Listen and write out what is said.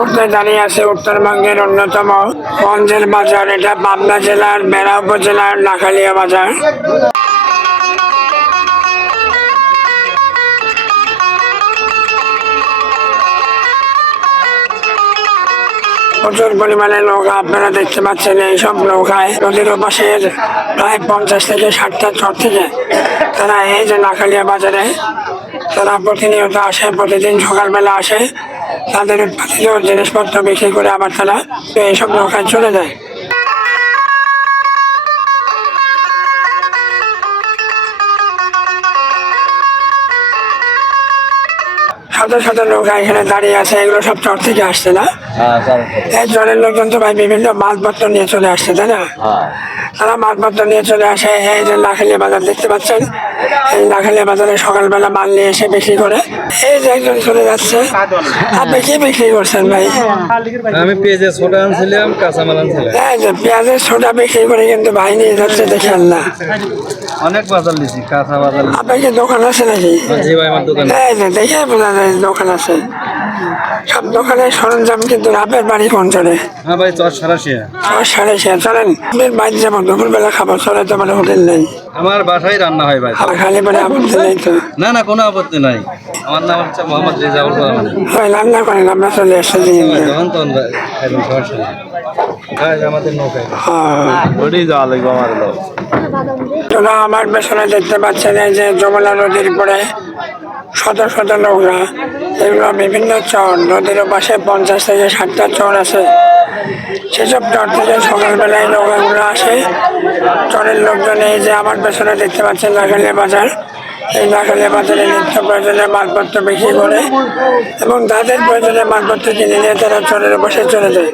উঠতে দাঁড়িয়ে আছে উত্তরবঙ্গের অন্যতম গঞ্জের বাজার। এটা পাবনা জেলার, বেড়া উপজেলার নাখালিয়া বাজার। প্রচুর পরিমাণে নৌকা আপনারা দেখতে পাচ্ছেন এইসব নৌকায়। নদীর পাশের প্রায় পঞ্চাশ থেকে ষাটটা চর থেকে তারা এই যে নাখালিয়া বাজারে তারা প্রতিনিয়ত আসে, প্রতিদিন সকালবেলা আসে। তাদের জিনিসপত্র বিক্রি করে আবার তারা এইসব নৌকায় চলে যায়। শত শত নৌকা এখানে দাঁড়িয়ে আছে, এগুলো সব চর থেকে আসছে না। এই চরের লোকজন তো ভাই বিভিন্ন মালপত্র নিয়ে চলে আসছে তাই না? হ্যাঁ। তারা মালপত্র নিয়ে চলে আসে এই যে লাখালিয়া বাজার দেখতে পাচ্ছেন? এই লাখালিয়া বাজারে সকালবেলা মাল নিয়ে এসে বিক্রি করে এই যে একজন চলে যাচ্ছে। আপনি কি বিক্রি করছেন ভাই? আমি পেঁয়াজে ছোট আনছিলাম কাঁচামাল আনছিলাম। এই যে পেঁয়াজের সোডা বিক্রি করে কিন্তু ভাই নিয়ে যাচ্ছে দেখেন না। অনেক বাজার লিছি কাঁচা বাজার। আপনার কি দোকান আছে নাকি? জি ভাই আমার দোকানে। এই যে দেখে বোঝা যায় দোকান আছে। সব দোকানের সরঞ্জাম কিন্তু আপনার বাড়ি কোন চলে হ্যাঁ ভাই চর সারাশিয়া সাড়ে ছয় চলেন আপনার বাইরে যাব। দুপুরবেলা খাবার চলে তো মানে হোটেল নেই। আমার বাসায় রান্না হয় ভাই। খালি মানে আপত্তি নেই তো। না না কোনো আপত্তি নাই। আমার নাম হচ্ছে মোহাম্মদ রেজাউল রহমান হয় রান্না করেন আমরা চলে এসে দিন তখন তো আমরা খাইলাম সমস্যা নেই। ভাই আমাদের নৌকায়। ওটাই যাওয়া লাগবে আমার লোক তোরা আমার পেছনে দেখতে পাচ্ছেন এই যে যমুনা নদীর পরে শত শত নৌকা এগুলো বিভিন্ন চর। নদীর পাশে পঞ্চাশ থেকে ষাটটা চর আছে। সেসব চর থেকে সকালবেলায় নৌকাগুলো আসে। চরের লোকজন এই যে আমার পেছনে দেখতে পাচ্ছেন লাগালিয়া বাজার। এই লাগালিয়া বাজারে নিত্য প্রয়োজনে মালপত্র বিক্রি করে এবং তাদের প্রয়োজনে মালপত্র কিনে নিয়ে তারা চরের বসে চলে যায়।